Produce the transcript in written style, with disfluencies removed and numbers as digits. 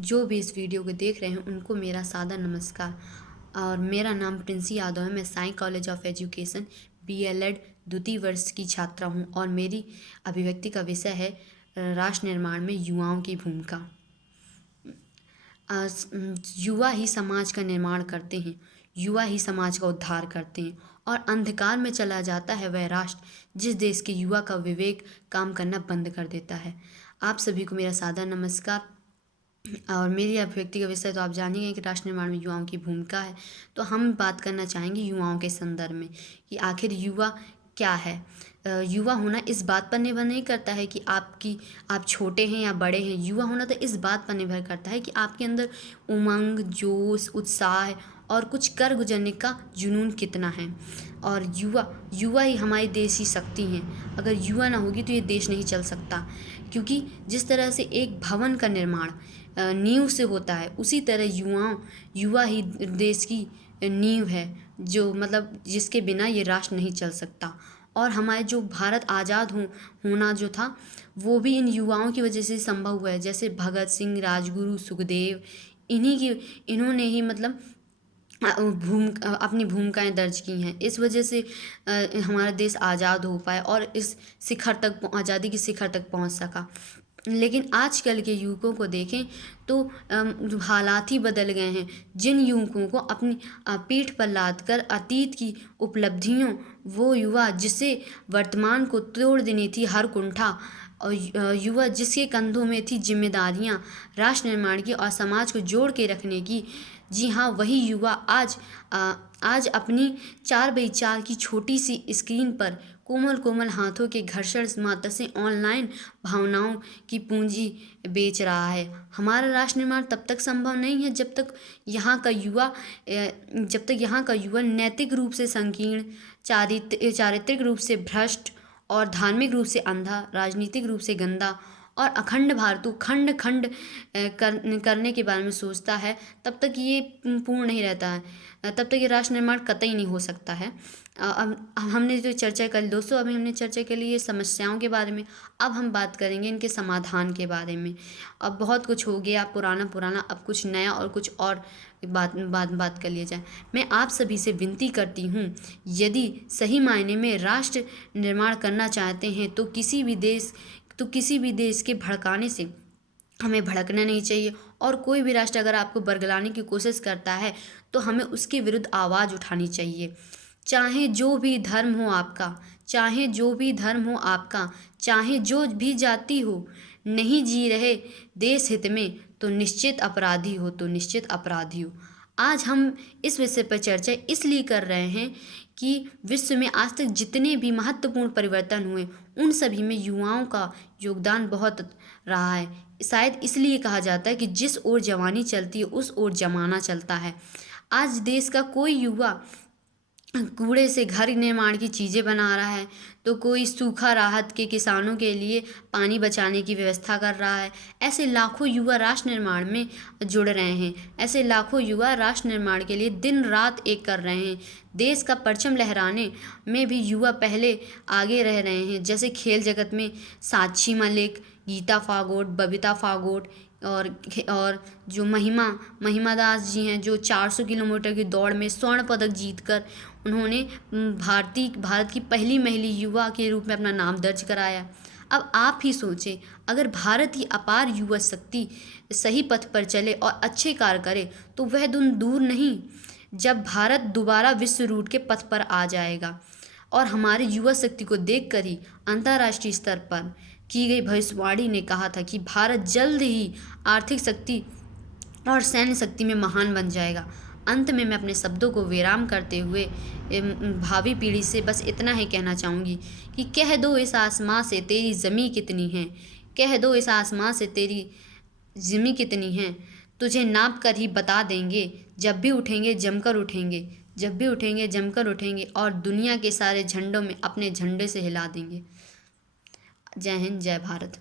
जो भी इस वीडियो को देख रहे हैं उनको मेरा सादर नमस्कार। और मेरा नाम प्रिंसी यादव है। मैं Sai college of education BLED द्वितीय वर्ष की छात्रा हूँ और मेरी अभिव्यक्ति का विषय है राष्ट्र निर्माण में युवाओं की भूमिका। युवा ही समाज का निर्माण करते हैं, युवा ही समाज का उद्धार करते हैं और अंधकार में चला जाता है वह राष्ट्र जिस देश के युवा का विवेक काम करना बंद कर देता है। आप सभी को मेरा सादर नमस्कार। और मेरी अभिव्यक्ति का विषय तो आप जान ही गए कि राष्ट्र निर्माण में युवाओं की भूमिका है। तो हम बात करना चाहेंगे युवाओं के संदर्भ में कि आखिर युवा क्या है। युवा होना इस बात पर निर्भर नहीं करता है कि आप छोटे हैं या बड़े हैं। युवा होना तो इस बात पर निर्भर करता है कि आपके अंदर उमंग, जोश, उत्साह और कुछ कर गुजरने का जुनून कितना है। और युवा ही हमारे देश की शक्ति हैं। अगर युवा ना होगी तो ये देश नहीं चल सकता, क्योंकि जिस तरह से एक भवन का निर्माण नींव से होता है, उसी तरह युवा ही देश की नींव है, जो मतलब जिसके बिना ये राष्ट्र नहीं चल सकता। और हमारे जो भारत आज़ाद होना जो था वो भी इन युवाओं की वजह से संभव हुआ है। जैसे भगत सिंह, राजगुरु, सुखदेव, इन्होंने ही मतलब अपनी भूमिकाएं दर्ज की हैं। इस वजह से हमारा देश आज़ाद हो पाया और इस आज़ादी की शिखर तक पहुंच सका। लेकिन आजकल के युवकों को देखें तो हालात ही बदल गए हैं। जिन युवकों को अपनी पीठ पर लाद कर अतीत की उपलब्धियों, वो युवा जिसे वर्तमान को तोड़ देनी थी हर कुंठा, और युवा जिसके कंधों में थी जिम्मेदारियां राष्ट्र निर्माण की और समाज को जोड़ के रखने की, जी हाँ, वही युवा आज अपनी 4x4 की छोटी सी स्क्रीन पर कोमल कोमल हाथों के घर्षण मात्र से ऑनलाइन भावनाओं की पूंजी बेच रहा है। हमारा राष्ट्र निर्माण तब तक संभव नहीं है जब तक यहाँ का युवा नैतिक रूप से संकीर्ण, चारित्रिक रूप से भ्रष्ट और धार्मिक रूप से अंधा, राजनीतिक रूप से गंदा और अखंड भारत को खंड खंड करने के बारे में सोचता है। तब तक ये पूर्ण नहीं रहता है, तब तक ये राष्ट्र निर्माण कतई नहीं हो सकता है। अब हमने जो चर्चा कर ली दोस्तों, अभी हमने चर्चा के लिए समस्याओं के बारे में। अब हम बात करेंगे इनके समाधान के बारे में। अब बहुत कुछ हो गया पुराना, अब कुछ नया और कुछ और बात कर लिया जाए। मैं आप सभी से विनती करती हूँ, यदि सही मायने में राष्ट्र निर्माण करना चाहते हैं तो किसी भी देश के भड़काने से हमें भड़कना नहीं चाहिए। और कोई भी राष्ट्र अगर आपको बरगलाने की कोशिश करता है तो हमें उसके विरुद्ध आवाज़ उठानी चाहिए। चाहे जो भी धर्म हो आपका, चाहे जो भी जाति हो, नहीं जी रहे देश हित में तो निश्चित अपराधी हो। आज हम इस विषय पर चर्चा इसलिए कर रहे हैं कि विश्व में आज तक जितने भी महत्वपूर्ण परिवर्तन हुए उन सभी में युवाओं का योगदान बहुत रहा है। शायद इसलिए कहा जाता है कि जिस ओर जवानी चलती है उस ओर जमाना चलता है। आज देश का कोई युवा कूड़े से घर निर्माण की चीज़ें बना रहा है, तो कोई सूखा राहत के किसानों के लिए पानी बचाने की व्यवस्था कर रहा है। ऐसे लाखों युवा राष्ट्र निर्माण में जुड़ रहे हैं। ऐसे लाखों युवा राष्ट्र निर्माण के लिए दिन रात एक कर रहे हैं। देश का परचम लहराने में भी युवा पहले आगे रह रहे हैं। जैसे खेल जगत में साक्षी मलिक, गीता फागोट, बबीता फागोट और जो महिमा दास जी हैं, जो 400 किलोमीटर की दौड़ में स्वर्ण पदक जीतकर उन्होंने भारत की पहली महिला युवा के रूप में अपना नाम दर्ज कराया। अब आप ही सोचें, अगर भारत की अपार युवा शक्ति सही पथ पर चले और अच्छे कार्य करे तो वह दिन दूर नहीं जब भारत दोबारा विश्व रूट के पथ पर आ जाएगा। और हमारे युवा शक्ति को देखकर ही अंतर्राष्ट्रीय स्तर पर की गई भविष्यवाणी ने कहा था कि भारत जल्द ही आर्थिक शक्ति और सैन्य शक्ति में महान बन जाएगा। अंत में मैं अपने शब्दों को विराम करते हुए भावी पीढ़ी से बस इतना ही कहना चाहूँगी कि कह दो इस आसमां से तेरी ज़मीं कितनी है, कह दो इस आसमां से तेरी ज़मीं कितनी है, तुझे नाप कर ही बता देंगे। जब भी उठेंगे जमकर उठेंगे और दुनिया के सारे झंडों में अपने झंडे से हिला देंगे। जय हिंद, जय भारत।